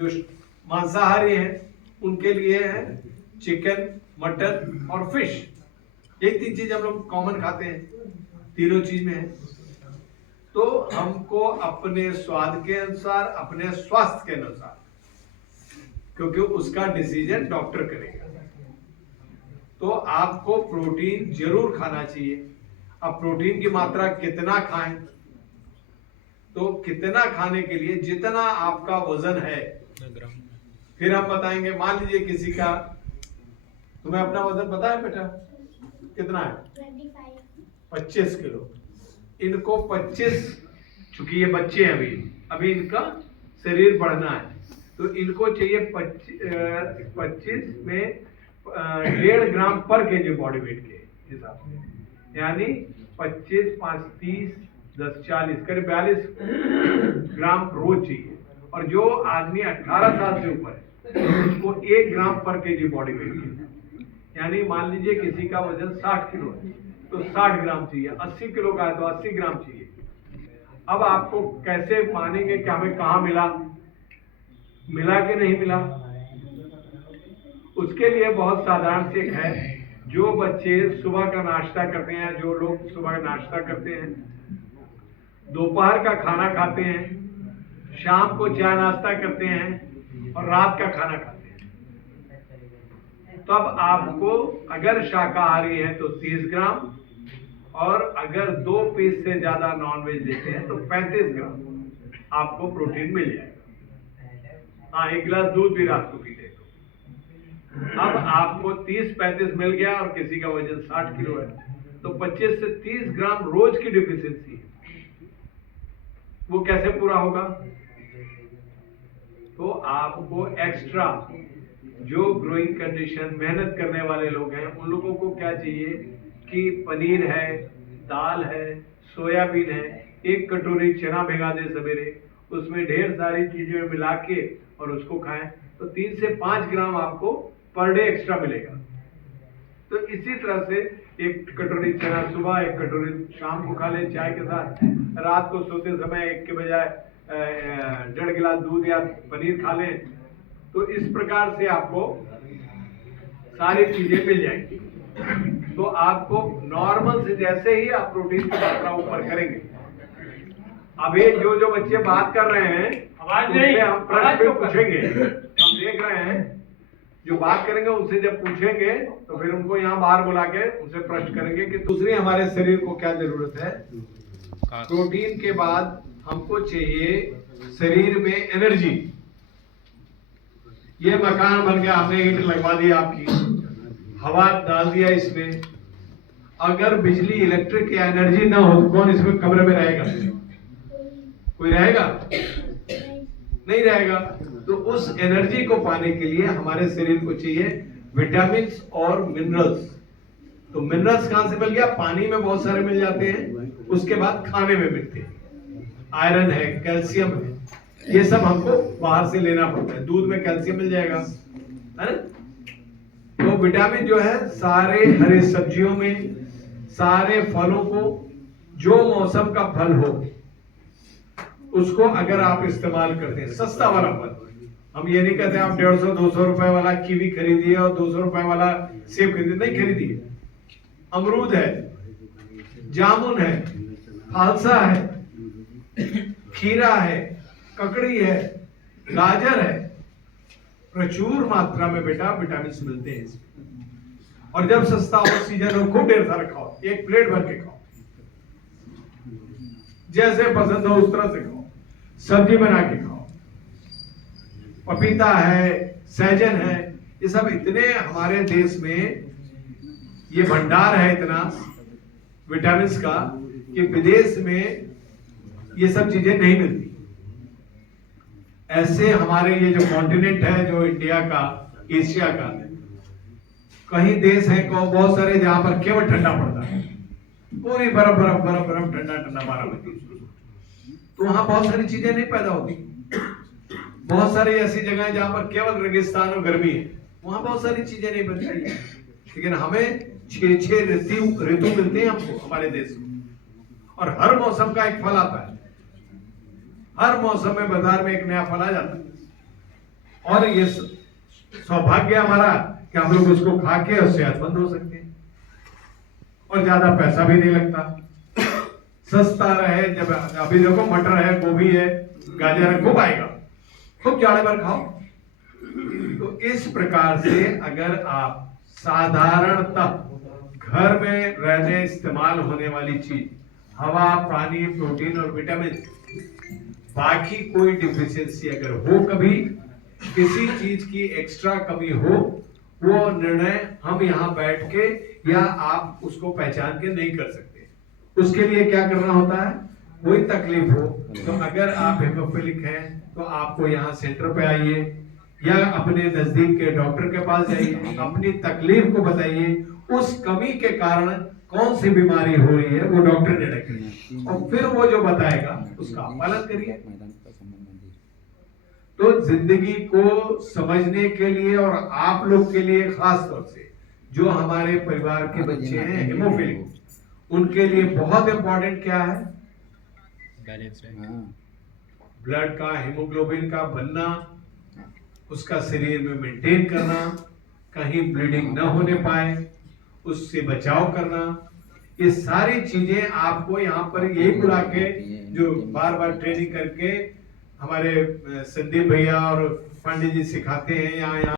जो मांसाहारी हैं उनके लिए है चिकन, मटन और फिश। यही तीन चीज हम लोग कॉमन खाते हैं, तीनों चीज में है। तो हमको अपने स्वाद के अनुसार, अपने स्वास्थ्य के अनुसार, क्योंकि उसका डिसीजन डॉक्टर करेगा, तो आपको प्रोटीन जरूर खाना चाहिए। अब प्रोटीन की मात्रा कितना खाएं, तो कितना खाने के लिए जितना आपका वजन है, फिर हम बताएंगे। मान लीजिए किसी का, तुम्हें अपना वजन पता है बेटा कितना है? 25 किलो। इनको 25, चूंकि ये बच्चे हैं अभी इनका शरीर बढ़ना है, तो इनको चाहिए 25 में 1.5 ग्राम पर केजी बॉडी वेट के हिसाब से, यानी 25, 5, 30, 10, 40, करीब 42 ग्राम रोज चाहिए। और जो आदमी 18 साल से ऊपर है उसको 1 ग्राम पर केजी बॉडी वेट चाहिए। यानी मान लीजिए किसी का वजन 60 किलो है तो 60 ग्राम चाहिए, 80 किलो का है तो 80 ग्राम चाहिए। अब आपको कैसे मानेंगे कि हमें कहाँ मिला कि नहीं मिला? उसके लिए बहुत साधारण से है, जो बच्चे सुबह का नाश्ता करते हैं, जो लोग सुबह का नाश्ता करते हैं, दोपहर का खाना खाते हैं, शाम को चाय नाश्ता करते हैं और रात का खाना खाते हैं, तब आपको अगर शाकाहारी है तो 30 ग्राम, और अगर 2 पीस से ज्यादा नॉनवेज लेते हैं तो 35 ग्राम आपको प्रोटीन मिल जाएगा। हाँ, 1 गिलास दूध भी रात को पीते तो अब आपको 30-35 मिल गया, और किसी का वजन 60 किलो है तो 25 से 30 ग्राम रोज की डिफिशियंसी है। वो कैसे पूरा होगा? तो आपको एक्स्ट्रा, जो ग्रोइंग कंडीशन मेहनत करने वाले लोग हैं उन लोगों को क्या चाहिए कि पनीर है, दाल है, सोयाबीन है, 1 कटोरी चना भिगा दे सवेरे, उसमें ढेर सारी चीजें मिला के और उसको खाएं, तो 3 से 5 ग्राम आपको पर डे एक्स्ट्रा मिलेगा। तो इसी तरह से 1 कटोरी चना सुबह, 1 कटोरी शाम को खा ले चाय के साथ, रात को सोते समय 1 के बजाय 1.5 गिलास दूध या पनीर खा लें। तो इस प्रकार से आपको सारी चीजें मिल जाएंगी। तो आपको नॉर्मल से जैसे ही आप प्रोटीन की मात्रा ऊपर करेंगे, अभी जो बच्चे बात कर रहे हैं उनसे हम प्रश्न भी पूछेंगे, हम देख रहे हैं जो बात करेंगे उनसे जब पूछेंगे तो फिर उनको यहाँ बाहर बुला के उनसे प्रश्न करेंगे कि दूसरी हमारे शरीर को क्या जरूरत है। प्रोटीन के बाद हमको चाहिए शरीर में एनर्जी। ये मकान बन गया, हमने ईंट लगवा दी, आपकी हवा डाल दिया इसमें, अगर बिजली, इलेक्ट्रिक या एनर्जी ना हो तो कौन इसमें कमरे में रहेगा? कोई रहेगा? नहीं रहेगा। तो उस एनर्जी को पाने के लिए हमारे शरीर को चाहिए विटामिन और मिनरल्स। तो मिनरल्स कहां से मिल गया? पानी में बहुत सारे मिल जाते हैं, उसके बाद खाने में मिलते हैं, आयरन है, कैल्शियम है, ये सब हमको बाहर से लेना पड़ता है। दूध में कैल्शियम मिल जाएगा, है ना? तो विटामिन जो है सारे हरे सब्जियों में, सारे फलों को, जो मौसम का फल हो उसको अगर आप इस्तेमाल करते हैं, सस्ता वाला फल, हम ये नहीं कहते आप 150-200 रुपए वाला कीवी खरीदिए और 200 रुपए वाला सेब खरीदिए, नहीं खरीदिए। अमरूद है, जामुन है, फालसा है, खीरा है, ककड़ी है, गाजर है, प्रचुर मात्रा में बेटा विटामिन मिलते हैं इसमें। और जब सस्ता हो, सीजन हो, खूब ढेर सारा खाओ, 1 प्लेट भर के खाओ, जैसे पसंद हो उस तरह से खाओ, सब्जी बना के खाओ। पपीता है, सहजन है, ये सब इतने हमारे देश में ये भंडार है इतना विटामिन का कि विदेश में ये सब चीजें नहीं मिलती। ऐसे हमारे ये जो कॉन्टिनेंट है, जो इंडिया का, एशिया का, कहीं देश है को बहुत सारे जहां पर केवल ठंडा पड़ता है, पूरी बर्फ बर्फ बर्फ बर्फ, ठंडा ठंडा 12 बजे, तो वहां बहुत सारी चीजें नहीं पैदा होती। बहुत सारी ऐसी जगह है जहां पर केवल रेगिस्तान और गर्मी है, वहां बहुत सारी चीजें नहीं बनती। लेकिन हमें 6 ऋतु मिलते हैं हमको हमारे देश में, और हर मौसम का एक फल आता है। हर मौसम में बाजार में एक नया फल आ जाता है। और ये सौभाग्य हमारा कि हम लोग उसको खा के और सेहतमंद हो सकते हैं और ज्यादा पैसा भी नहीं लगता, सस्ता रहे। जब अभी देखो मटर है, गोभी है, गाजर है, खूब आएगा, खूब जाड़े भर खाओ। तो इस प्रकार से अगर आप साधारणतः घर में रहने इस्तेमाल होने वाली चीज, हवा, पानी, प्रोटीन और विटामिन, बाकी कोई डिफिशियंसी अगर हो, कभी किसी चीज की एक्स्ट्रा कमी हो, वो निर्णय हम यहाँ बैठ के या आप उसको पहचान के नहीं कर सकते। उसके लिए क्या करना होता है, कोई तकलीफ हो तो अगर आप हेमोफिलिक हैं तो आपको यहाँ सेंटर पे आइए या अपने नजदीक के डॉक्टर के पास जाइए, अपनी तकलीफ को बताइए, उस कमी के कारण कौन सी बीमारी हो रही है वो डॉक्टर ने रखी और फिर वो जो बताएगा उसका पालन करिए। तो जिंदगी को समझने के लिए और आप लोग के लिए खास तौर से जो हमारे परिवार के बच्चे हैं हेमोफिलिक, उनके लिए बहुत इंपॉर्टेंट क्या है, ब्लड का, हेमोग्लोबिन का बनना, उसका शरीर में मेंटेन करना, कहीं ब्लीडिंग न होने पाए, उससे बचाव करना। ये सारी चीजें आपको यहाँ पर यही बुला के जो बार बार ट्रेनिंग करके हमारे संदीप भैया और पांडे जी सिखाते हैं यहाँ